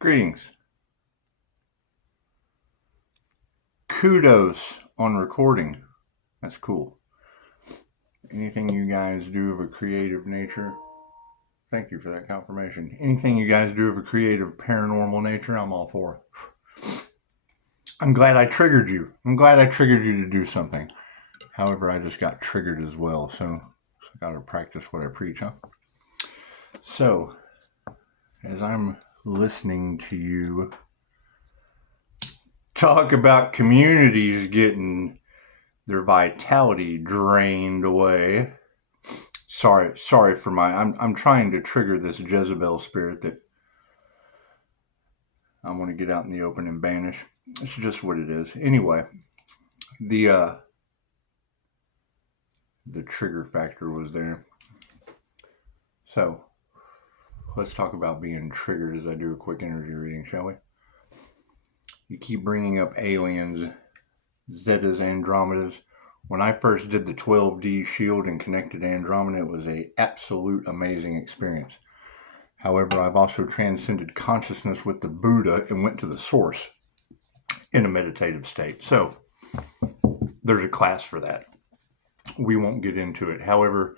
Greetings. Kudos on recording. That's cool. Anything you guys do of a creative nature, thank you for that confirmation. Anything you guys do of a creative paranormal nature, I'm all for. I'm glad I triggered you. I'm glad I triggered you to do something. However, I just got triggered as well, so I got to practice what I preach, huh? So, as I'm listening to you talk about communities getting their vitality drained away. Sorry for my. I'm trying to trigger this Jezebel spirit that I want to get out in the open and banish. It's just what it is. Anyway, the trigger factor was there. So let's talk about being triggered as I do a quick energy reading, shall we? You keep bringing up aliens, Zetas, Andromedas. When I first did the 12D shield and connected Andromeda, it was an absolute amazing experience. However, I've also transcended consciousness with the Buddha and went to the source in a meditative state. So there's a class for that. We won't get into it. However,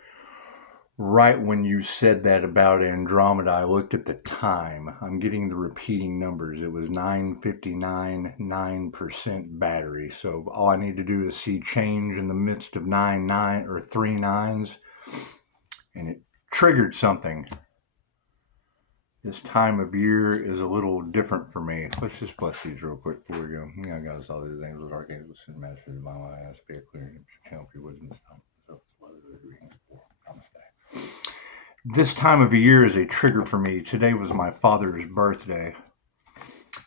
right when you said that about Andromeda, I looked at the time. I'm getting the repeating numbers. It was 9:59, 9% battery. So all I need to do is see change in the midst of 9 or 3 9s, and it triggered something. This time of year is a little different for me. Let's just bless these real quick before we go. Yeah, I got us all these angels, archangels, and masters of my life. I be a clear channel for your wisdom this time. So, this time of year is a trigger for me. Today was my father's birthday.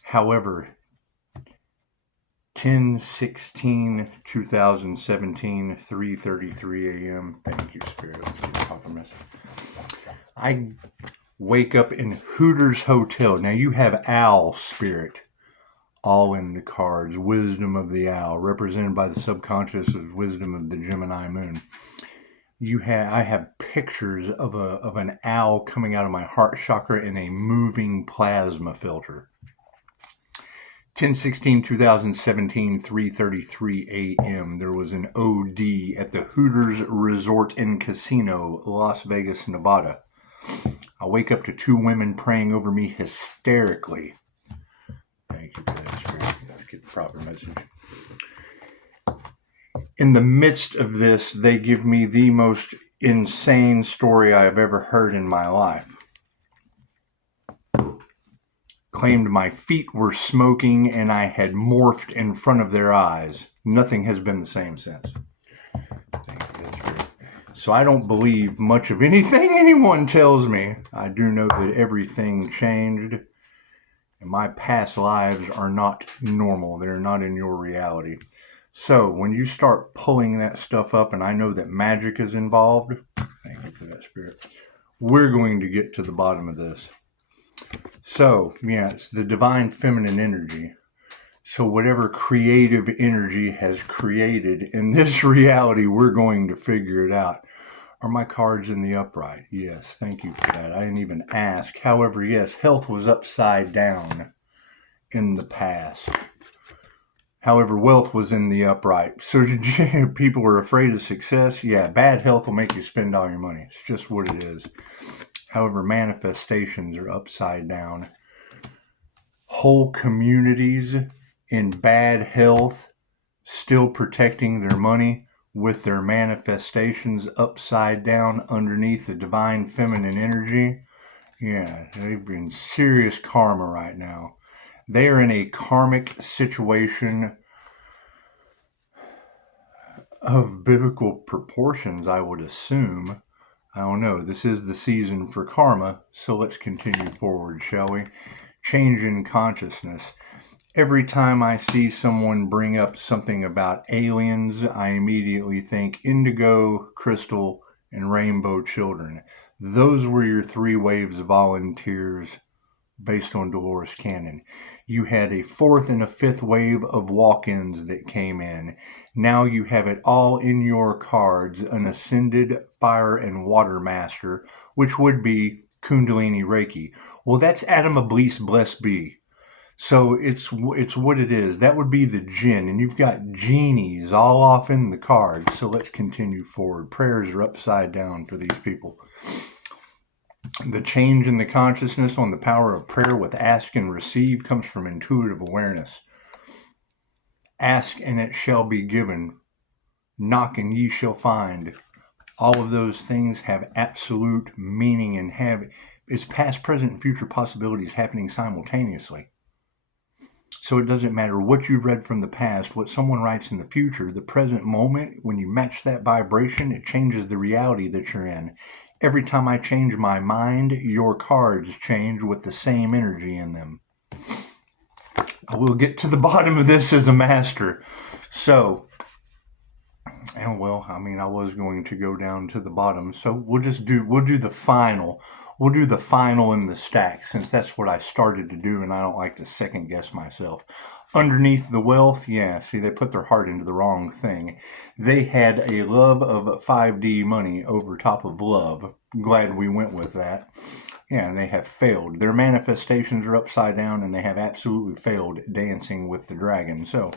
However, 10/16/2017, 3:33 a.m. Thank you, Spirit. I wake up in Hooters Hotel. Now you have owl spirit all in the cards. Wisdom of the owl, represented by the subconscious as wisdom of the Gemini moon. I have pictures of an owl coming out of my heart chakra in a moving plasma filter. 10/16/2017, 3:33 a.m. There was an OD at the Hooters Resort and Casino, Las Vegas, Nevada. I wake up to 2 women praying over me hysterically. Thank you for that, Spirit. Let's get the proper message. In the midst of this, they give me the most insane story I have ever heard in my life. Claimed my feet were smoking and I had morphed in front of their eyes. Nothing has been the same since. So I don't believe much of anything anyone tells me. I do know that everything changed. And my past lives are not normal. They're not in your reality. So when you start pulling that stuff up, and I know that magic is involved, thank you for that, Spirit, we're going to get to the bottom of this. So, yeah, it's the divine feminine energy. So whatever creative energy has created in this reality, we're going to figure it out. Are my cards in the upright? Yes, thank you for that. I didn't even ask. However, yes, health was upside down in the past. However, wealth was in the upright. So people are afraid of success. Yeah, bad health will make you spend all your money. It's just what it is. However, manifestations are upside down. Whole communities in bad health still protecting their money with their manifestations upside down underneath the divine feminine energy. Yeah, they've been serious karma right now. They are in a karmic situation of biblical proportions, I would assume. I don't know. This is the season for karma, so let's continue forward, shall we? Change in consciousness. Every time I see someone bring up something about aliens, I immediately think indigo, crystal, and rainbow children. Those were your 3 waves of volunteers based on Dolores Cannon. You had a 4th and a 5th wave of walk-ins that came in. Now you have it all in your cards, an ascended fire and water master, which would be Kundalini Reiki. Well, that's Adam Iblis blessed be. So it's what it is. That would be the jinn, and you've got genies all off in the cards. So let's continue forward. Prayers are upside down for these people. The change in the consciousness on the power of prayer with ask and receive comes from intuitive awareness. Ask and it shall be given. Knock and ye shall find. All of those things have absolute meaning and have it's past, present, and future possibilities happening simultaneously. So it doesn't matter what you've read from the past, what someone writes in the future, the present moment, when you match that vibration, it changes the reality that you're in. Every time I change my mind, your cards change with the same energy in them. I will get to the bottom of this as a master. So, and well, I mean, I was going to go down to the bottom. So we'll do the final. We'll do the final in the stack, since that's what I started to do, and I don't like to second guess myself. Underneath the wealth, yeah, see, they put their heart into the wrong thing. They had a love of 5D money over top of love. Glad we went with that. Yeah, and they have failed. Their manifestations are upside down, and they have absolutely failed dancing with the dragon. So,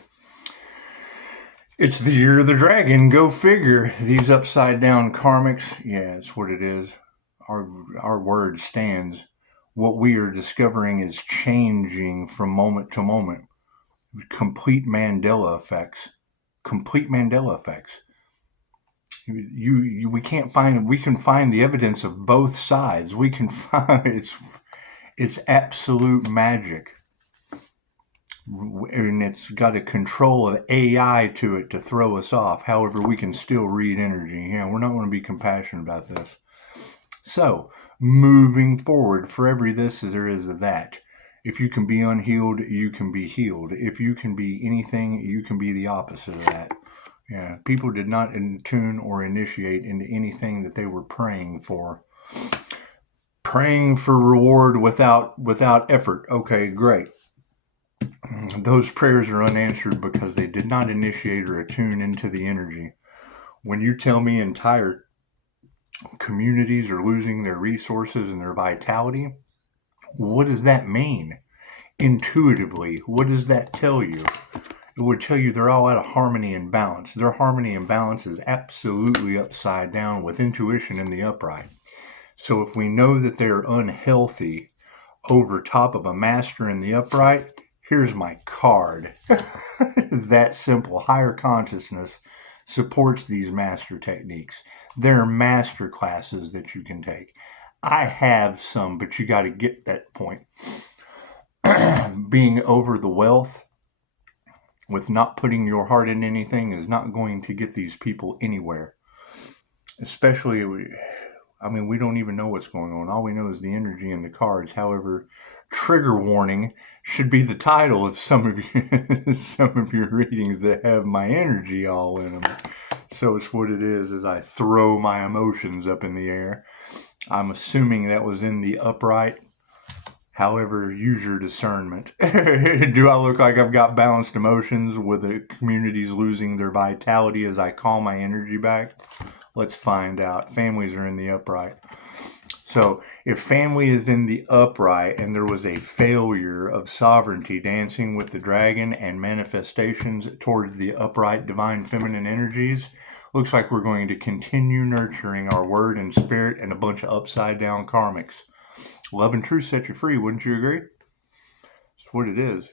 it's the year of the dragon. Go figure. These upside down karmics, yeah, it's what it is. Our word stands. What we are discovering is changing from moment to moment. Complete Mandela effects. Complete Mandela effects. We can find the evidence of both sides. We can find it's absolute magic. And it's got a control of AI to it to throw us off. However, we can still read energy. Yeah, we're not going to be compassionate about this. So, moving forward, for every this there is that. If you can be unhealed, you can be healed. If you can be anything, you can be the opposite of that. Yeah, people did not attune or initiate into anything that they were praying for. Praying for reward without effort. Okay, great. Those prayers are unanswered because they did not initiate or attune into the energy. When you tell me entire communities are losing their resources and their vitality, what does that mean? Intuitively, what does that tell you? It would tell you they're all out of harmony and balance. Their harmony and balance is absolutely upside down with intuition in the upright. So if we know that they're unhealthy over top of a master in the upright, here's my card. That simple. Higher consciousness supports these master techniques. There are master classes that you can take. I have some, but you got to get that point. Being over the wealth with not putting your heart in anything is not going to get these people anywhere. Especially, we don't even know what's going on. All we know is the energy in the cards. However, trigger warning should be the title of some of your readings that have my energy all in them. So it's what it is as I throw my emotions up in the air. I'm assuming that was in the upright. However, use your discernment. Do I look like I've got balanced emotions with the communities losing their vitality as I call my energy back? Let's find out. Families are in the upright. So if family is in the upright and there was a failure of sovereignty dancing with the dragon and manifestations towards the upright divine feminine energies, looks like we're going to continue nurturing our word and spirit and a bunch of upside down karmics. Love and truth set you free, wouldn't you agree? That's what it is.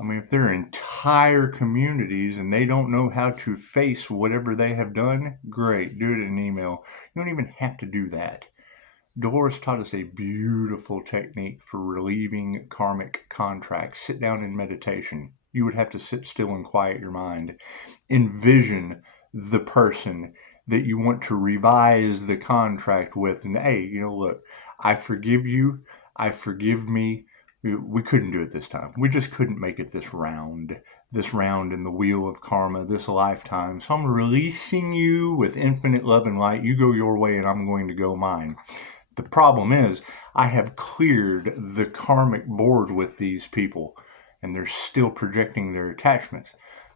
I mean, if there are entire communities and they don't know how to face whatever they have done, great, do it in an email. You don't even have to do that. Dolores taught us a beautiful technique for relieving karmic contracts. Sit down in meditation. You would have to sit still and quiet your mind. Envision the person that you want to revise the contract with. And hey, look, I forgive you. I forgive me. We couldn't do it this time. We just couldn't make it this round in the wheel of karma, this lifetime. So I'm releasing you with infinite love and light. You go your way and I'm going to go mine. The problem is I have cleared the karmic board with these people and they're still projecting their attachments,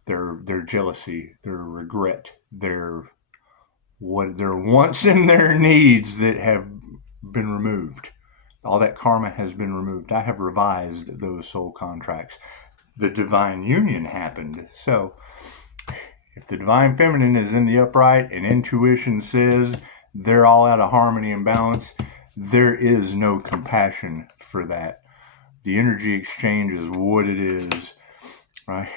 their jealousy, their regret, their wants and their needs that have been removed. All that karma has been removed. I have revised those soul contracts. The divine union happened. So if the divine feminine is in the upright and intuition says they're all out of harmony and balance, there is no compassion for that. The energy exchange is what it is, right?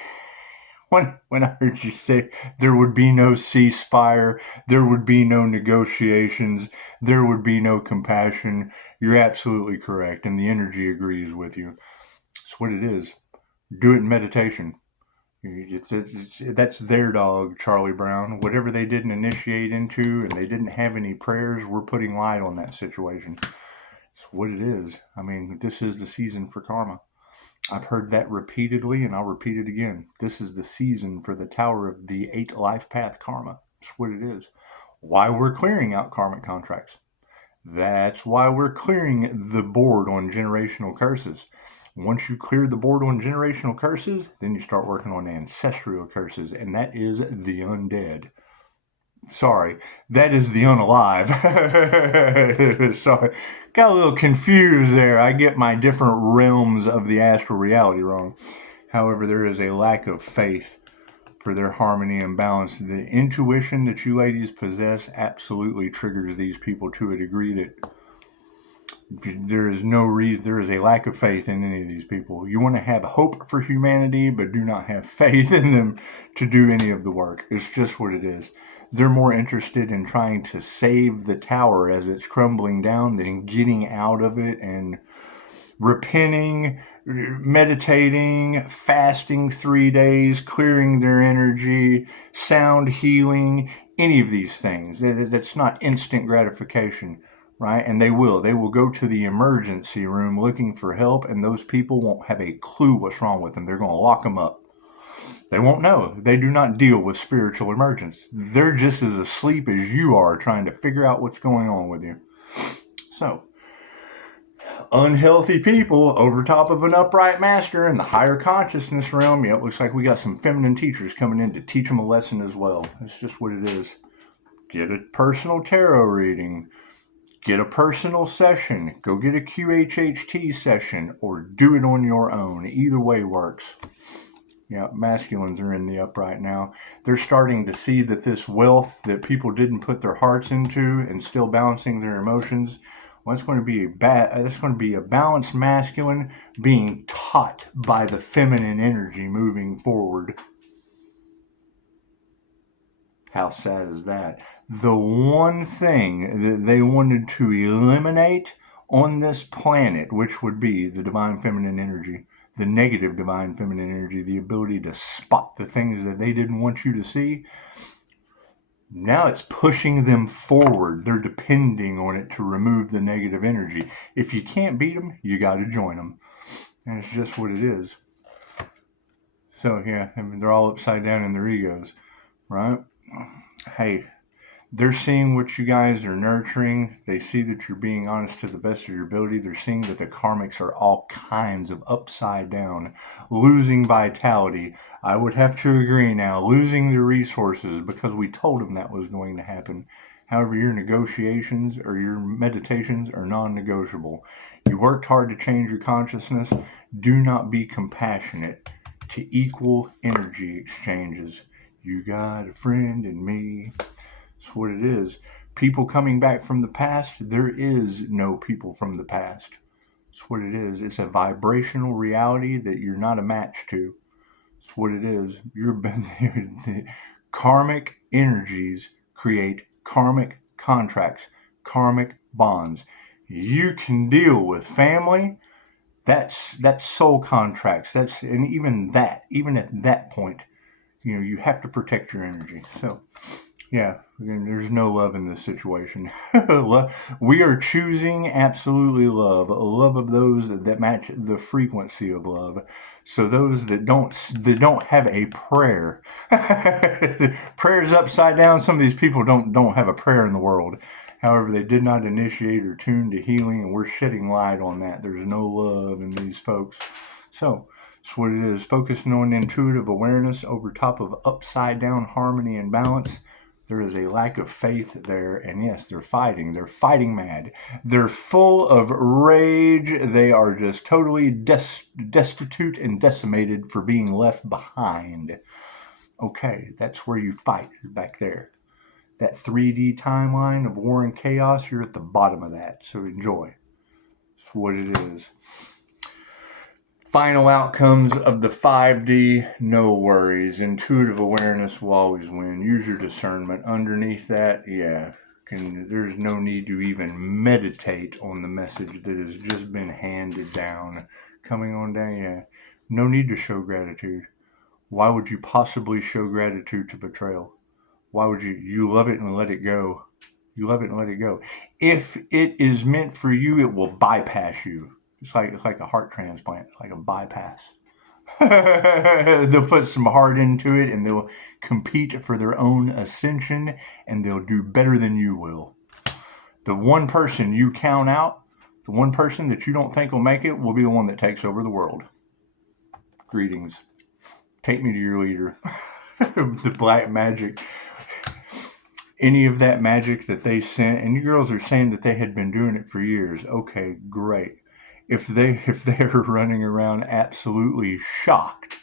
When I heard you say there would be no ceasefire, there would be no negotiations, there would be no compassion, you're absolutely correct, and the energy agrees with you. It's what it is. Do it in meditation. That's their dog, Charlie Brown. Whatever they didn't initiate into and they didn't have any prayers, we're putting light on that situation. It's what it is. I mean, this is the season for karma. I've heard that repeatedly, and I'll repeat it again. This is the season for the Tower of the 8 Life Path Karma. That's what it is. Why we're clearing out karmic contracts. That's why we're clearing the board on generational curses. Once you clear the board on generational curses, then you start working on ancestral curses, and that is the undead. Sorry, that is the unalive. Sorry, got a little confused there. I get my different realms of the astral reality wrong. However, there is a lack of faith for their harmony and balance. The intuition that you ladies possess absolutely triggers these people to a degree that there is no reason, there is a lack of faith in any of these people. You want to have hope for humanity, but do not have faith in them to do any of the work. It's just what it is. They're more interested in trying to save the tower as it's crumbling down than getting out of it and repenting, meditating, fasting 3 days, clearing their energy, sound healing, any of these things. That's not instant gratification, right? And they will go to the emergency room looking for help, and those people won't have a clue what's wrong with them. They're going to lock them up. They won't know. They do not deal with spiritual emergence. They're just as asleep as you are trying to figure out what's going on with you. So, unhealthy people over top of an upright master in the higher consciousness realm. Yeah, it looks like we got some feminine teachers coming in to teach them a lesson as well. It's just what it is. Get a personal tarot reading. Get a personal session. Go get a QHHT session or do it on your own. Either way works. Yeah, masculines are in the upright now. They're starting to see that this wealth that people didn't put their hearts into and still balancing their emotions, well, that's going to be a balanced masculine being taught by the feminine energy moving forward. How sad is that? The one thing that they wanted to eliminate on this planet, which would be the divine feminine energy, the negative divine feminine energy, the ability to spot the things that they didn't want you to see, now it's pushing them forward. They're depending on it to remove the negative energy. If you can't beat them, you got to join them. And it's just what it is. So, yeah, I mean, they're all upside down in their egos, right? Hey, they're seeing what you guys are nurturing. They see that you're being honest to the best of your ability. They're seeing that the karmics are all kinds of upside down, losing vitality. I would have to agree now, losing their resources because we told them that was going to happen. However, your negotiations or your meditations are non-negotiable. You worked hard to change your consciousness. Do not be compassionate to equal energy exchanges. You got a friend in me. That's what it is. People coming back from the past, there is no people from the past. That's what it is. It's a vibrational reality that you're not a match to. That's what it is. Karmic energies create karmic contracts, karmic bonds. You can deal with family. That's soul contracts. And even at that point, you have to protect your energy. So, yeah, there's no love in this situation. We are choosing absolutely love of those that match the frequency of love. So those that don't have a prayer, prayer's upside down. Some of these people don't have a prayer in the world. However, they did not initiate or tune to healing, and we're shedding light on that. There's no love in these folks. So that's what it is. Focusing on intuitive awareness over top of upside down harmony and balance. There is a lack of faith there, and yes, they're fighting. They're fighting mad. They're full of rage. They are just totally destitute and decimated for being left behind. Okay, that's where you fight, back there. That 3D timeline of war and chaos, you're at the bottom of that, so enjoy. That's what it is. Final outcomes of the 5D, no worries. Intuitive awareness will always win. Use your discernment. Underneath that, yeah, there's no need to even meditate on the message that has just been handed down. Coming on down, yeah. No need to show gratitude. Why would you possibly show gratitude to betrayal? Why would you love it and let it go? You love it and let it go. If it is meant for you, it will bypass you. It's like a heart transplant, like a bypass. They'll put some heart into it and they'll compete for their own ascension and they'll do better than you will. The one person you count out, the one person that you don't think will make it, will be the one that takes over the world. Greetings. Take me to your leader. The black magic. Any of that magic that they sent, and you girls are saying that they had been doing it for years. Okay, great. If they're running around absolutely shocked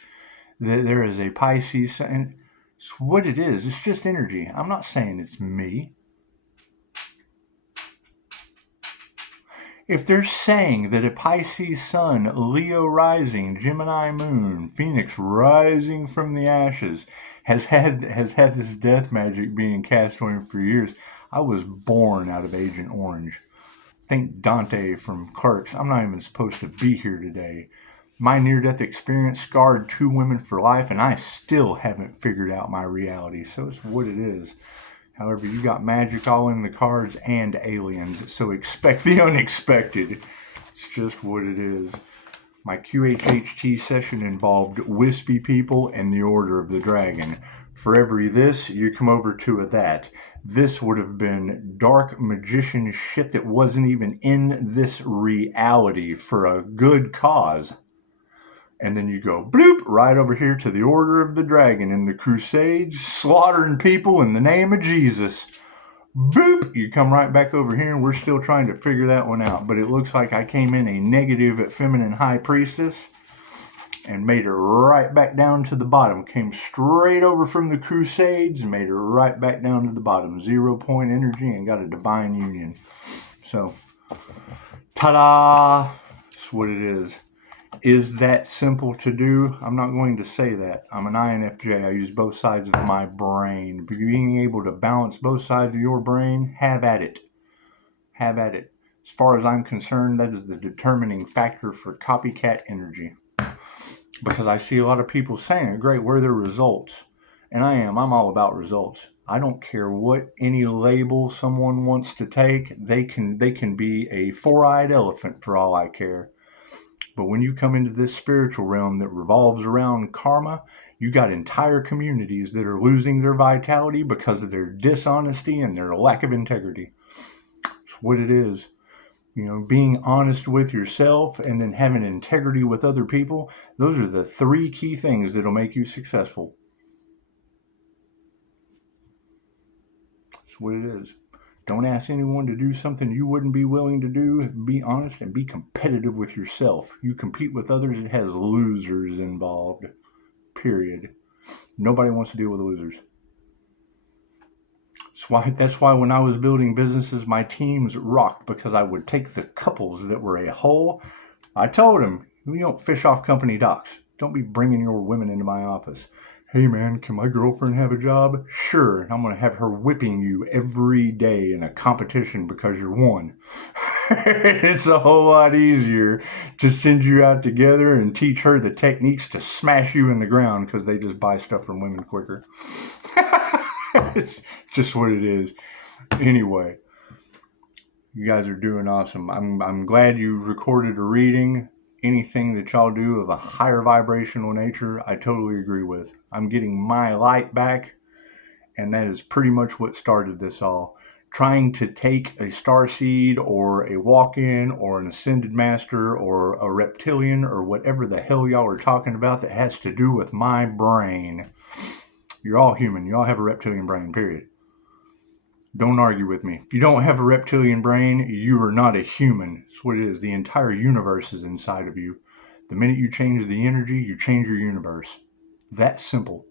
that there is a Pisces, and it's what it is. It's just energy. I'm not saying it's me. If they're saying that a Pisces sun, Leo rising, Gemini moon, Phoenix rising from the ashes has had this death magic being cast on him for years, I was born out of Agent Orange. Think Dante from Clerks. I'm not even supposed to be here today. My near-death experience scarred 2 women for life, and I still haven't figured out my reality. So it's what it is. However, you got magic all in the cards and aliens, so expect the unexpected. It's just what it is. My QHHT session involved wispy people and the Order of the Dragon. For every this, you come over to a that. This would have been dark magician shit that wasn't even in this reality for a good cause. And then you go bloop right over here to the Order of the Dragon in the Crusades, slaughtering people in the name of Jesus. Boop! You come right back over here and we're still trying to figure that one out. But it looks like I came in a negative feminine high priestess and made her right back down to the bottom. Came straight over from the Crusades and made her right back down to the bottom. 0 point energy and got a divine union. So, ta-da! That's what it is. Is that simple to do? I'm not going to say that. I'm an INFJ. I use both sides of my brain. Being able to balance both sides of your brain, have at it. Have at it. As far as I'm concerned, that is the determining factor for copycat energy. Because I see a lot of people saying, great, where are their results? And I'm all about results. I don't care what any label someone wants to take. They can be a 4-eyed elephant for all I care. But when you come into this spiritual realm that revolves around karma, you got entire communities that are losing their vitality because of their dishonesty and their lack of integrity. It's what it is. You know, being honest with yourself and then having integrity with other people, those are the 3 key things that'll make you successful. That's what it is. Don't ask anyone to do something you wouldn't be willing to do. Be honest and be competitive with yourself. You compete with others, it has losers involved. Period. Nobody wants to deal with losers. That's why when I was building businesses, my teams rocked, because I would take the couples that were a whole. I told them, you don't fish off company docks. Don't be bringing your women into my office. Hey man, can my girlfriend have a job? Sure, I'm going to have her whipping you every day in a competition because you're one. It's a whole lot easier to send you out together and teach her the techniques to smash you in the ground because they just buy stuff from women quicker. It's just what it is. Anyway, you guys are doing awesome. I'm glad you recorded a reading. Anything that y'all do of a higher vibrational nature, I totally agree with. I'm getting my light back, and that is pretty much what started this all. Trying to take a starseed or a walk-in or an ascended master or a reptilian or whatever the hell y'all are talking about that has to do with my brain. You're all human. You all have a reptilian brain, period. Don't argue with me. If you don't have a reptilian brain, you are not a human. That's what it is. The entire universe is inside of you. The minute you change the energy, you change your universe. That simple.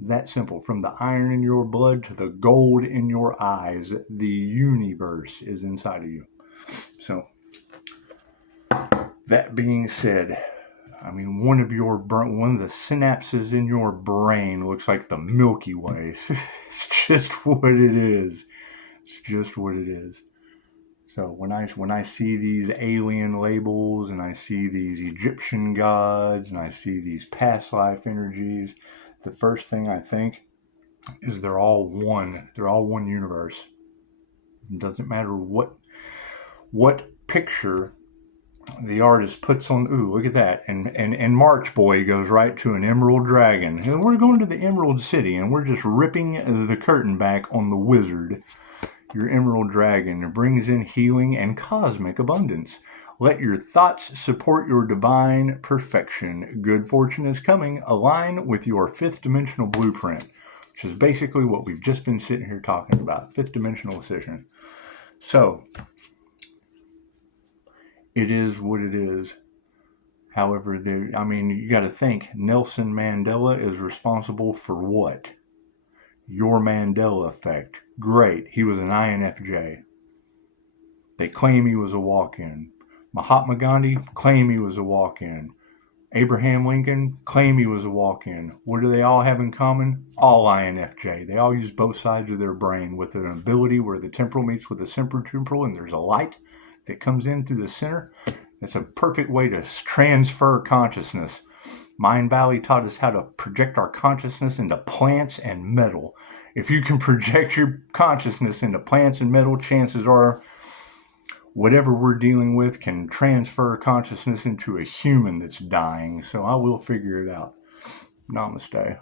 That simple. From the iron in your blood to the gold in your eyes, the universe is inside of you. So, that being said, I mean, one of the synapses in your brain looks like the Milky Way. It's just what it is. It's just what it is. So when I see these alien labels and I see these Egyptian gods and I see these past life energies, the first thing I think is they're all one. They're all one universe. It doesn't matter what picture the artist puts on. Ooh, look at that. And March Boy goes right to an emerald dragon. And we're going to the Emerald City and we're just ripping the curtain back on the wizard. Your emerald dragon brings in healing and cosmic abundance. Let your thoughts support your divine perfection. Good fortune is coming. Align with your fifth dimensional blueprint, which is basically what we've just been sitting here talking about. Fifth dimensional decision. So, it is what it is. However, you got to think, Nelson Mandela is responsible for what? Your Mandela effect. Great. He was an INFJ. They claim he was a walk-in. Mahatma Gandhi claim he was a walk-in. Abraham Lincoln claim he was a walk-in. What do they all have in common? All INFJ. They all use both sides of their brain with an ability where the temporal meets with the temporal and there's a light that comes in through the center. It's a perfect way to transfer consciousness. Mind Valley taught us how to project our consciousness into plants and metal. If you can project your consciousness into plants and metal, chances are whatever we're dealing with can transfer consciousness into a human that's dying. So I will figure it out. Namaste.